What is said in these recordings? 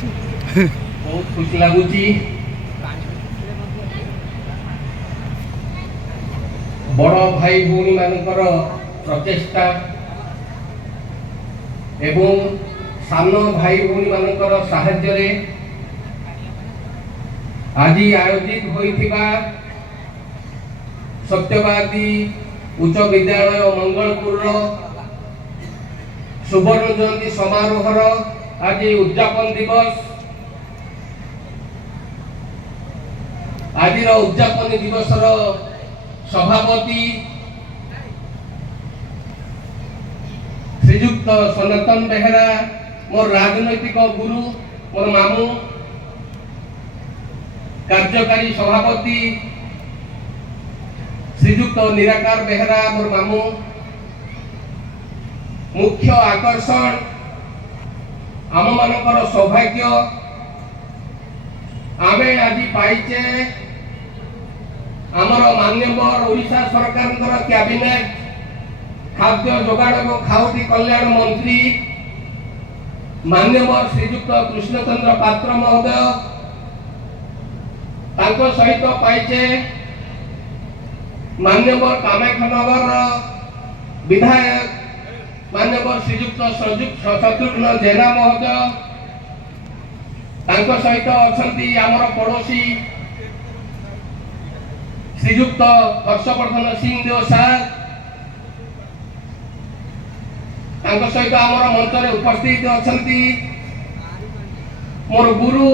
बहुत खुशी लगुच बड़ भाई भौणी मानकर प्रचेष्टा एवं सान भाई भौणी मानकर साहाय्य आज आयोजित होइथिबा सत्यवादी उच्च विद्यालय मंगलपुर सुवर्ण जयंती समारोह आज उद्यापन दिवस आज उद्यापन दिवस सभापति श्रीजुक्त सनातन बेहेरा मोर राजनैतिक गुरु मोर मामू कार्यकारी सभापति श्रीजुक्त निराकार बेहेरा मोर मामू मुख्य आकर्षण आम मानकर सौभाग्य आमे आज पाइचे आमर मान्यवर ओडिशा सरकार कैबिनेट खाद्य जोगाड़ और खाउटी कल्याण मंत्री मान्यवर श्रीजुक्त कृष्णचंद्र पात्र महोदय तांको सहित पाइचे मान्यवर कामाख्यानगर विधायक मान्यवर श्रीजुक्त शत्रुघ्न जेना महोदय तांको सहित अछंती आमर पड़ोसी श्रीजुक्त हर्षवर्धन सिंह देव सार तांको सहित आमर मंच में उपस्थित अछंती मोर गुरु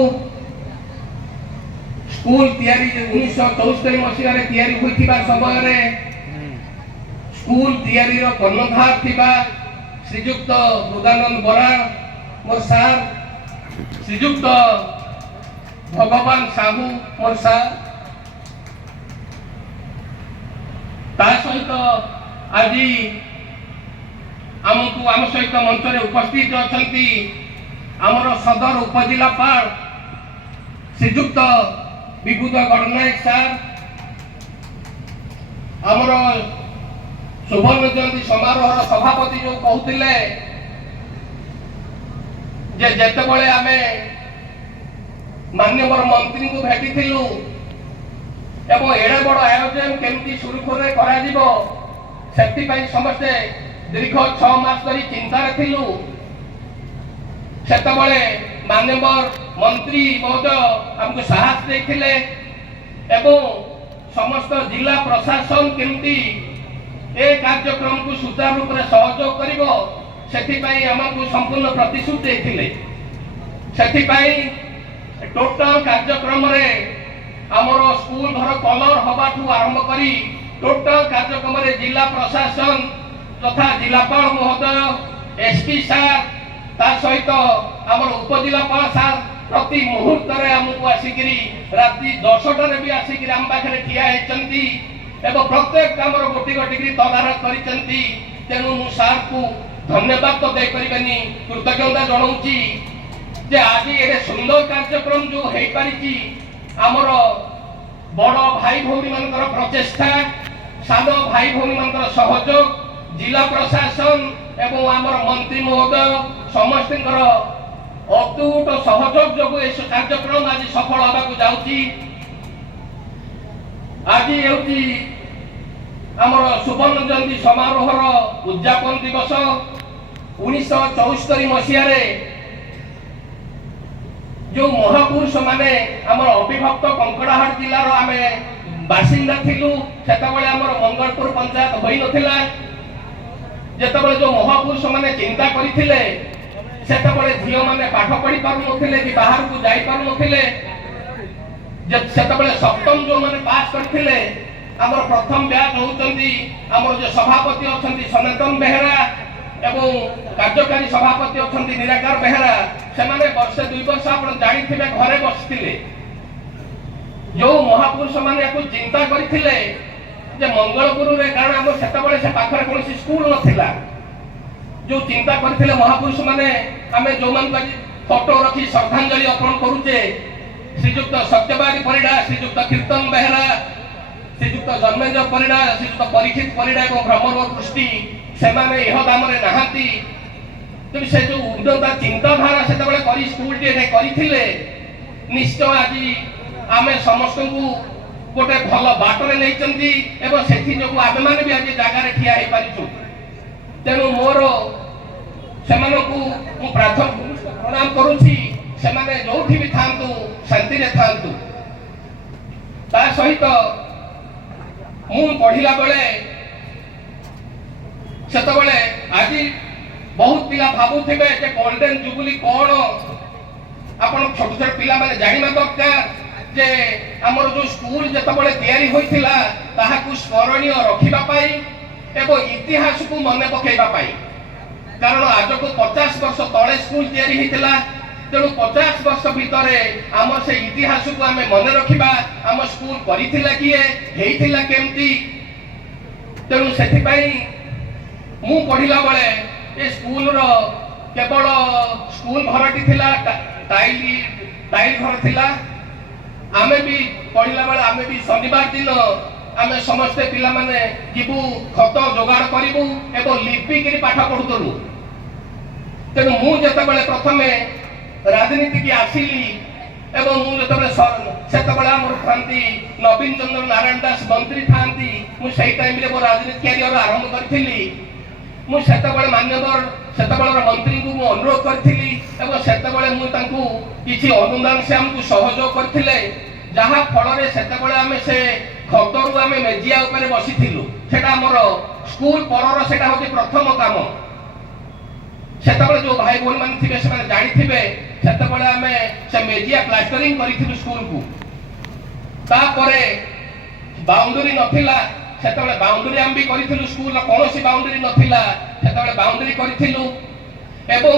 स्कूल तैयारी 1974 मसीह तैयारी होइथिबा समय स्कूल तैयारी कर्णधार थिबा श्रीजुक्त बुदानंद बरा मोर सार श्रीजुक्त भगवान साहू मोर सार ता सहित आज आमको आम सहित मंच में उपस्थित अछंती आमर सदर उपजिलापाल श्रीजुक्त विभूत गणनायक सार आमर सुवर्ण जयंती समारोह सभापति जो कहते जेतेबले आमे मान्यवर मंत्री को भेटी एवं एड़े बड़ आयोजन केमती सुरुखुर से समस्ते दीर्घ 6 मास धरी चिंतार थिलु सेतबले मान्यवर मंत्री महोदय हमको साहस देथिले एवं समस्त जिला प्रशासन केमती ए कार्यक्रम को सुचारू रूप से सहयोग करिवो सेथिपाई हमको संपूर्ण प्रतिश्रुति देथिले सेथिपाई टोटल कार्यक्रम रे हमर स्कूल घर कलर हबाठू आरंभ करी टोटल कार्यक्रम रे जिला प्रशासन तथा जिलापाल महोदय एसपी सार ता सहित हमर उपजिलापाल सार प्रति मुहूर्त रे हमको आसिकरी राति 10टा रे भी आसिकरी हम पाखरे ठिया हेचंती एवं प्रत्येक हमर गोटी गोटी तदारख करिसंती तेनु मु सार को धन्यवाद तो दे परिबेनी कृतज्ञता जणाउची जे आज एरे सुंदर कार्यक्रम जो हेई पारिची आमर बड़ भाई भौणी मानकर प्रचेष्टा सान भाई भौणी मानकर सहयोग जिला प्रशासन एवं आमर मंत्री महोदय समस्त अतूट सहयोग जो कार्यक्रम आज सफल होगा जाउची आज हेउची आमर सुवर्ण जयंती समारोह उद्यापन दिवस 1974 मसीह जो महापुरुष माने आमर अविभक्त कंकड़ाहाट जिलार आमे बासिंदा थिलु सेतबेले आमर मंगलपुर पंचायत होई नथिला जेतबेले जो महापुरुष माने चिंता करिथिले सेतबेले झियो माने पाठ पढ़ी पारु नथिले कि बाहर को जाई पारु नथिले जे सेतबेले सप्तम जो माने पास करथिले आमर प्रथम बैच होउचंदी आमर जो सभापति अछंती सनातन बेहेरा एवं कार्यकारी सभापति अछंती निराकार बेहेरा सेमाने वर्षे 2 वर्ष आपण जानिथिबे घरे बसिथिले जो महापुरुष माने याको चिंता करिथिले जे मंगलपुर रे कारण हम सेतबेले से पाखरे कोनसी स्कूल नथिला जो चिंता करिथिले महापुरुष माने आमे जो मान फोटो रखी श्रद्धांजलि अर्पण करूचे श्रीजुक्त सत्यवादी परिडा श्रीजुक्त कीर्तन बेहेरा श्रीजुक्त जन्मेंद्र परिडा श्रीजुक्त परीक्षित परिडा और भ्रमर पृष्टि से यह दाम नहांती से जो उन्नता चिंताधारा से କରି ସ୍କୁଲଟି ଏଠି କରିଥିଲେ ନିଶ୍ଚୟ ଆଜି ଆମେ ସମସ୍ତଙ୍କୁ ଗୋଟେ ଭଲ ବାଟରେ ନେଇଛନ୍ତି ଏବଂ ସେଥି ଯୋଗୁଁ ଆମେମାନେ ବି ଆଜି ଜାଗାରେ ଠିଆ ହେଇପାରିଛୁ। ତେଣୁ ମୋର ସେମାନଙ୍କୁ ମୁଁ ପ୍ରଣାମ କରୁଛି। ସେମାନେ ଯୋଉଠି ବି ଥାଆନ୍ତୁ ଶାନ୍ତିରେ ଥାଆନ୍ତୁ। ତା ସହିତ ମୁଁ ପଢିଲା ବେଳେ ସେତେବେଳେ ଆଜି ବହୁତ ପିଲା ଭାବୁଥିବେ ଯେ ଗୋଲ୍ଡେନ ଜୁବୁଲି କଣ, ଆପଣ ଛୋଟ ଛୋଟ ପିଲାମାନେ ଜାଣିବା ଦରକାର ଯେ ଆମର ଯୋଉ ସ୍କୁଲ ଯେତେବେଳେ ତିଆରି ହୋଇଥିଲା ତାହାକୁ ସ୍ମରଣୀୟ ରଖିବା ପାଇଁ ଏବଂ ଇତିହାସକୁ ମନେ ପକାଇବା ପାଇଁ। କାରଣ ଆଜକୁ 50 ବର୍ଷ ତଳେ ସ୍କୁଲ ତିଆରି ହେଇଥିଲା। ତେଣୁ 50 ବର୍ଷ ଭିତରେ ଆମର ସେ ଇତିହାସକୁ ଆମେ ମନେ ରଖିବା। ଆମ ସ୍କୁଲ କରିଥିଲା କିଏ, ହେଇଥିଲା କେମିତି। ତେଣୁ ସେଥିପାଇଁ ମୁଁ ପଢିଲା ବେଳେ ଏ ସ୍କୁଲର କେବଳ ସ୍କୁଲ ଘରଟି ଥିଲା, ଟାଇଲ ଘର ଥିଲା। ଆମେ ବି ପଢିଲା ବେଳେ ଆମେ ବି ଶନିବାର ଦିନ ଆମେ ସମସ୍ତେ ପିଲାମାନେ ଯିବୁ, ଖତ ଯୋଗାଡ଼ କରିବୁ ଏବଂ ଲିପିକିରି ପାଠ ପଢୁଥିଲୁ। ତେଣୁ ମୁଁ ଯେତେବେଳେ ପ୍ରଥମେ ରାଜନୀତିକି ଆସିଲି ଏବଂ ମୁଁ ଯେତେବେଳେ ସେତେବେଳେ ଆମର ଥାନ୍ତି ନବୀନ ଚନ୍ଦ୍ର ନାରାୟଣ ଦାସ ମନ୍ତ୍ରୀ ଥାନ୍ତି, ମୁଁ ସେଇ ଟାଇମରେ ମୋ ରାଜନୀତି କ୍ୟାରିୟର ଆରମ୍ଭ କରିଥିଲି। ମୁଁ ସେତେବେଳେ ମାନ୍ୟବର ସେତେବେଳର ମନ୍ତ୍ରୀଙ୍କୁ ମୁଁ ଅନୁରୋଧ କରିଥିଲି ଏବଂ ସେତେବେଳେ ମୁଁ ତାଙ୍କୁ କିଛି ଅନୁଦାନ ସେ ଆମକୁ ସହଯୋଗ କରିଥିଲେ, ଯାହା ଫଳରେ ସେତେବେଳେ ଆମେ ସେ ଖତରୁ ଆମେ ମେଜିଆ ଉପରେ ବସିଥିଲୁ। ସେଟା ଆମର ସ୍କୁଲ ପରର ସେଟା ହଉଛି ପ୍ରଥମ କାମ। ସେତେବେଳେ ଯୋଉ ଭାଇ ଭଉଣୀ ମାନେ ଥିବେ ସେମାନେ ଜାଣିଥିବେ, ସେତେବେଳେ ଆମେ ସେ ମେଜିଆ ପ୍ଲାଷ୍ଟରିଂ କରିଥିଲୁ ସ୍କୁଲକୁ। ତାପରେ ବାଉଣ୍ଡରୀ ନଥିଲା, ସେତେବେଳେ ବାଉଣ୍ଡରୀ ଆମେ ବି କରିଥିଲୁ। ସ୍କୁଲର କୌଣସି ବାଉଣ୍ଡରୀ ନଥିଲା, ସେତେବେଳେ ବାଉଣ୍ଡରୀ କରିଥିଲୁ ଏବଂ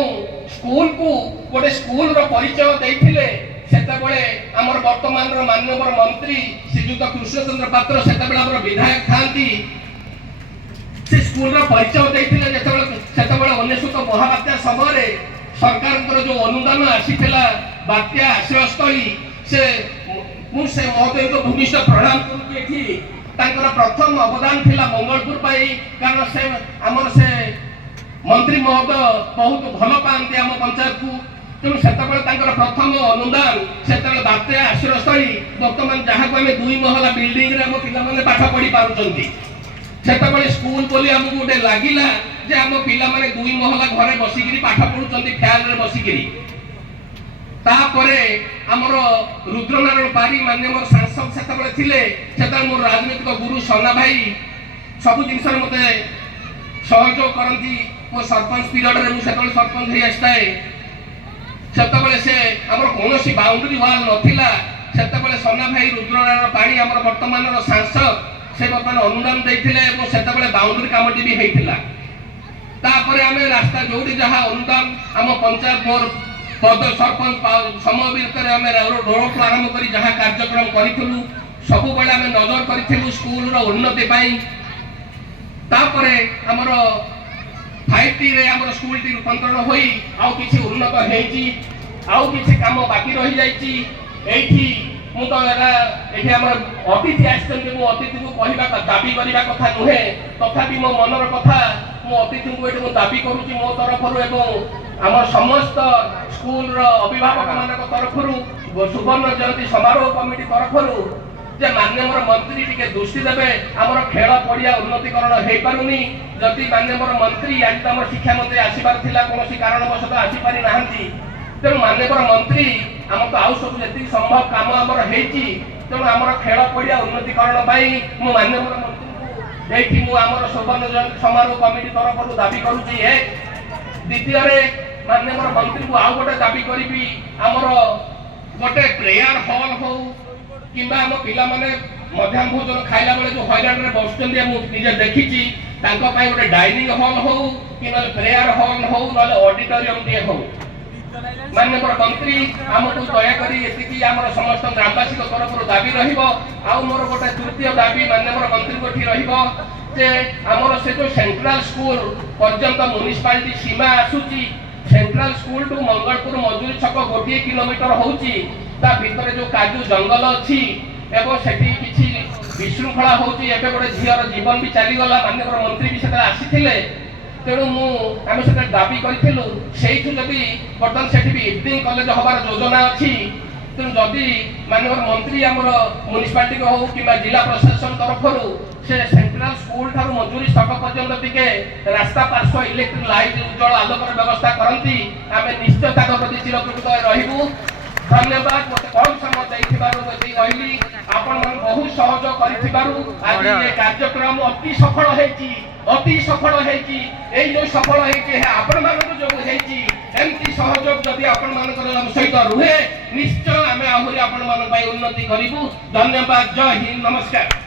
ସ୍କୁଲକୁ ଗୋଟେ ସ୍କୁଲର ପରିଚୟ ଦେଇଥିଲେ। ସେତେବେଳେ ଆମର ବର୍ତ୍ତମାନର ମାନ୍ୟବର ମନ୍ତ୍ରୀ ଶ୍ରୀଯୁକ୍ତ କୃଷ୍ଣଚନ୍ଦ୍ର ପାତ୍ର ସେତେବେଳେ ଆମର ବିଧାୟକ ଥାନ୍ତି, ସେ ସ୍କୁଲର ପରିଚୟ ଦେଇଥିଲେ। ସେତେବେଳେ 19 ମହାବାତ୍ୟା ସମୟରେ ସରକାରଙ୍କର ଯୋଉ ଅନୁଦାନ ଆସିଥିଲା ବାତ୍ୟା ଆଶ୍ରୟସ୍ଥଳୀ, ମୁଁ ସେ ମହୋଦୟଙ୍କୁ ଭୂମିଷ୍ଠ ପ୍ରଣାମ କରୁଛି ଏଠି। ତାଙ୍କର ପ୍ରଥମ ଅବଦାନ ଥିଲା ମଙ୍ଗଳପୁର ପାଇଁ, କାରଣ ସେ ଆମର ସେ ମନ୍ତ୍ରୀ ମହୋଦୟ ବହୁତ ଭଲ ପାଆନ୍ତି ଆମ ପଞ୍ଚାୟତକୁ। ତେଣୁ ସେତେବେଳେ ତାଙ୍କର ପ୍ରଥମ ଅନୁଦାନ ସେତେବେଳେ ବାତ୍ୟା ଆଶ୍ରୟସ୍ଥଳୀ, ବର୍ତ୍ତମାନ ଯାହାକୁ ଆମେ 2 ମହଲା ବିଲ୍ଡିଂରେ ଆମ ପିଲାମାନେ ପାଠ ପଢି ପାରୁଛନ୍ତି। ସେତେବେଳେ ସ୍କୁଲ ବୋଲି ଆମକୁ ଗୋଟେ ଲାଗିଲା ଯେ ଆମ ପିଲାମାନେ 2 ମହଲା ଘରେ ବସିକିରି ପାଠ ପଢୁଛନ୍ତି ଫ୍ୟାନରେ ବସିକିରି। ତାପରେ ଆମର ରୁଦ୍ରନାରାୟଣ ପାରି ମାନ୍ୟବର ସାଂସଦ ସେତେବେଳେ ଥିଲେ। ସେତେବେଳେ ମୋର ରାଜନୈତିକ ଗୁରୁ ସନା ଭାଇ ସବୁ ଜିନିଷରେ ମତେ ସହଯୋଗ କରନ୍ତି। ମୋ ସରପଞ୍ଚ ପିରିୟଡରେ ମୁଁ ସେତେବେଳେ ସରପଞ୍ଚ ହେଇ ଆସିଥାଏ। ସେତେବେଳେ ସେ ଆମର କୌଣସି ବାଉଣ୍ଡରୀ ୱାଲ୍ ନଥିଲା। ସେତେବେଳେ ସନା ଭାଇ ରୁଦ୍ରନାରାୟଣ ପାଣି ଆମର ବର୍ତ୍ତମାନର ସାଂସଦ, ସେ ବର୍ତ୍ତମାନ ଅନୁଦାନ ଦେଇଥିଲେ ଏବଂ ସେତେବେଳେ ବାଉଣ୍ଡରୀ କାମଟି ବି ହେଇଥିଲା। ତାପରେ ଆମେ ରାସ୍ତା ଯୋଉଠି ଯାହା ଅନୁଦାନ ଆମ ପଞ୍ଚାୟତ ମୋର ପଦ ସରପଞ୍ଚ ସମୟ ଭିତରେ ଆମେ ରୋଡଠୁ ଆରମ୍ଭ କରି ଯାହା କାର୍ଯ୍ୟକ୍ରମ କରିଥିଲୁ ସବୁବେଳେ ଆମେ ନଜର କରିଥିଲୁ ସ୍କୁଲର ଉନ୍ନତି ପାଇଁ। ତାପରେ ଆମର 5T ରେ ଆମର ସ୍କୁଲଟି ରୂପାନ୍ତରଣ ହୋଇ ଆଉ କିଛି ଉନ୍ନତ ହେଇଛି, ଆଉ କିଛି କାମ ବାକି ରହିଯାଇଛି। ଏଇଠି ମୁଁ ତ ଏଠି ଆମର ଅତିଥି ଆସିଛନ୍ତି, ମୁଁ ଅତିଥିଙ୍କୁ କହିବା ଦାବି କରିବା କଥା ନୁହେଁ, ତଥାପି ମୋ ମନର କଥା ମୁଁ ଅତିଥିଙ୍କୁ ଏଠି ମୁଁ ଦାବି କରୁଛି ମୋ ତରଫରୁ ଏବଂ ଆମର ସମସ୍ତ ସ୍କୁଲର ଅଭିଭାବକ ମାନଙ୍କ ତରଫରୁ, ସୁବର୍ଣ୍ଣ ଜୟନ୍ତୀ ସମାରୋହ କମିଟି ତରଫରୁ ଯେ ମାନ୍ୟବର ମନ୍ତ୍ରୀ ଟିକେ ଦୃଷ୍ଟି ଦେବେ। ଆମର ଖେଳ ପଡିଆ ଉନ୍ନତିକରଣ ହେଇପାରୁନି। ଯଦି ମାନ୍ୟବର ମନ୍ତ୍ରୀ ଆଜି ତ ଆମର ଶିକ୍ଷା ମନ୍ତ୍ରୀ ଆସିବାର ଥିଲା, କୌଣସି କାରଣବଶତଃ ଆସିପାରି ନାହାନ୍ତି। ତେଣୁ ମାନ୍ୟବର ମନ୍ତ୍ରୀ ଆମର ତ ଆଉ ସବୁ ଯେତିକି ସମ୍ଭବ କାମ ଆମର ହେଇଛି, ତେଣୁ ଆମର ଖେଳ ପଡିଆ ଉନ୍ନତିକରଣ ପାଇଁ ମୁଁ ମାନ୍ୟବର ମନ୍ତ୍ରୀଙ୍କୁ ଏଇଠି ମୁଁ ଆମର ସୁବର୍ଣ୍ଣ ଜୟନ୍ତୀ ସମାରୋହ କମିଟି ତରଫରୁ ଦାବି କରୁଛି। ଦ୍ୱିତୀୟରେ ମାନ୍ୟବର ମନ୍ତ୍ରୀଙ୍କୁ ଆଉ ଗୋଟେ ଦାବି କରିବି, ଆମର ଗୋଟେ ପ୍ରେୟାର ହଲ୍ ହଉ କିମ୍ବା ଆମ ପିଲାମାନେ ମଧ୍ୟାହ୍ନ ଭୋଜନ ଖାଇଲା ବେଳେ ଯୋଉ ହଇରାଣରେ ବସୁଛନ୍ତି ମୁଁ ନିଜେ ଦେଖିଛି, ତାଙ୍କ ପାଇଁ ଗୋଟେ ଡାଇନିଂ ହଲ୍ ହଉ କି ନହେଲେ ପ୍ରେୟାର ହଲ୍ ହଉ ନହେଲେ ଅଡିଟୋରିୟମ ଟିଏ ହଉ। ମାନ୍ୟବର ମନ୍ତ୍ରୀ ଆମକୁ ଦୟାକରି ଏତିକି ଆମର ସମସ୍ତ ଗ୍ରାମବାସୀଙ୍କ ତରଫରୁ ଦାବି ରହିବ। ଆଉ ମୋର ଗୋଟେ ତୃତୀୟ ଦାବି ମାନ୍ୟବର ମନ୍ତ୍ରୀଙ୍କ ଏଠି ରହିବ ଯେ ଆମର ସେ ଯୋଉ ସେଣ୍ଟ୍ରାଲ ସ୍କୁଲ ପର୍ଯ୍ୟନ୍ତ ମ୍ୟୁନିସିପାଲିଟି ସୀମା ଆସୁଛି, ସେଣ୍ଟ୍ରାଲ ସ୍କୁଲ ଟୁ ମଙ୍ଗଳପୁର ମଜୁରୀ ଛକ 1 କିଲୋମିଟର ହଉଛି, ତା ଭିତରେ ଯୋଉ କାଜୁ ଜଙ୍ଗଲ ଅଛି ଏବଂ ସେଠି କିଛି ବିଶୃଙ୍ଖଳା ହଉଛି। ଏବେ ଗୋଟେ ଝିଅର ଜୀବନ ବି ଚାଲିଗଲା, ମାନ୍ୟବର ମନ୍ତ୍ରୀ ବି ସେତେବେଳେ ଆସିଥିଲେ। तेणु आम से दाबी करूँ से बर्तमान से इवनिंग कॉलेज हबार योजना अच्छी तेणु जदि माननीय मंत्री आमर म्युनिसिपालिटी हो कि जिला प्रशासन तरफ से सेंट्रल स्कूल ठार मंजूरी स्थक पर्यंत टिके रास्ता पार्श्व इलेक्ट्रिक लाइट उज्जवल आलोकर व्यवस्था करती आम निश्चय प्रति चिरकृत रहू। धन्यवाद मत कम समय कहली आपण मन बहुत सहयोग आज ये कार्यक्रम अति सफल होती जो सफल होती आपण मान जो एमती सहयोग जदि आपण मान सहित रुहे निश्चय आम आहरी आपण मान उन्नति करूँ। धन्यवाद। जय हिंद। नमस्कार।